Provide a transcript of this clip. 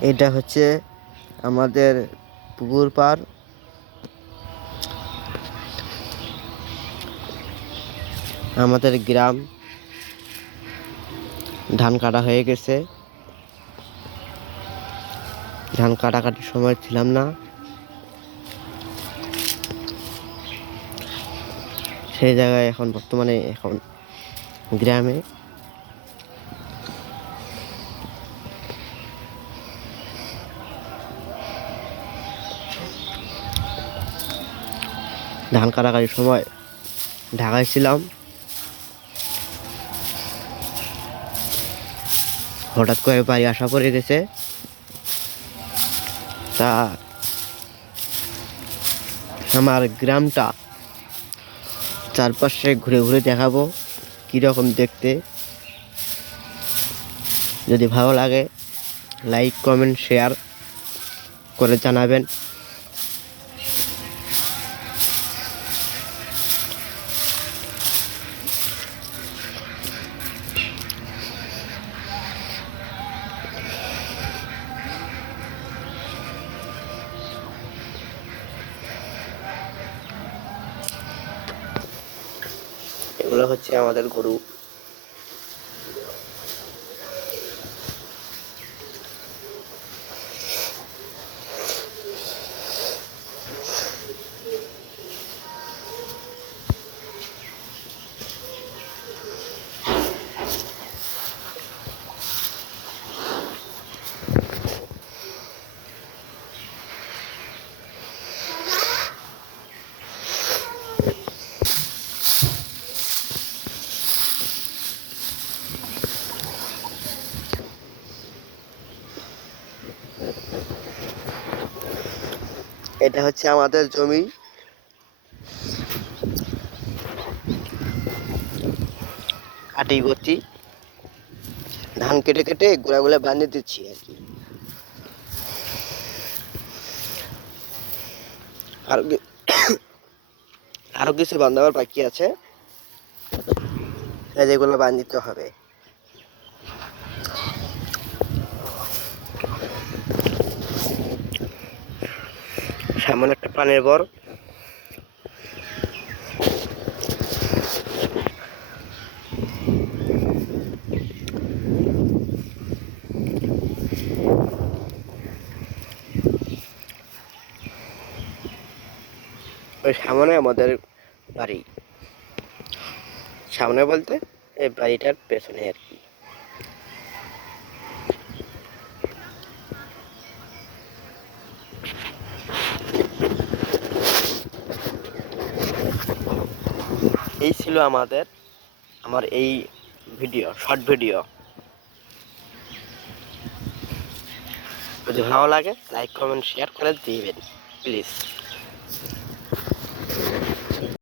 এটা হচ্ছে আমাদের পুকুর পাড় আমাদের গ্রাম। ধান কাটা হয়ে গেছে। ধান কাটাকাটির সময় ছিলাম না। সেই জায়গায় এখন বর্তমানে এখন গ্রামে। ধান কাটাকাটির সময় ঢাকায় ছিলাম। হঠাৎ করে বাড়ি আসা পড়ে গেছে। তা আমার গ্রামটা চারপাশে ঘুরে ঘুরে দেখাবো, কীরকম দেখতে। যদি ভালো লাগে লাইক কমেন্ট শেয়ার করে জানাবেন। এগুলো হচ্ছে আমাদের গরু। এটা হচ্ছে আমাদের জমি। কাটি করছি ধান কেটে কেটে গোড়াগুলো বানিয়ে দিচ্ছি আর কি। আরও কি- আরও কিছু বান্ধাবার বাকি আছে। যেগুলো বান্ধিতে হবে। সামনে একটা পানের বর। ওই সামনে আমাদের বাড়ি। সামনে বলতে এই বাড়িটার পেছনে আর কি এই ছিল আমাদের, আমার এই ভিডিও শর্ট ভিডিও যদি ভালো লাগে লাইক কমেন্ট শেয়ার করে দিবেন প্লিজ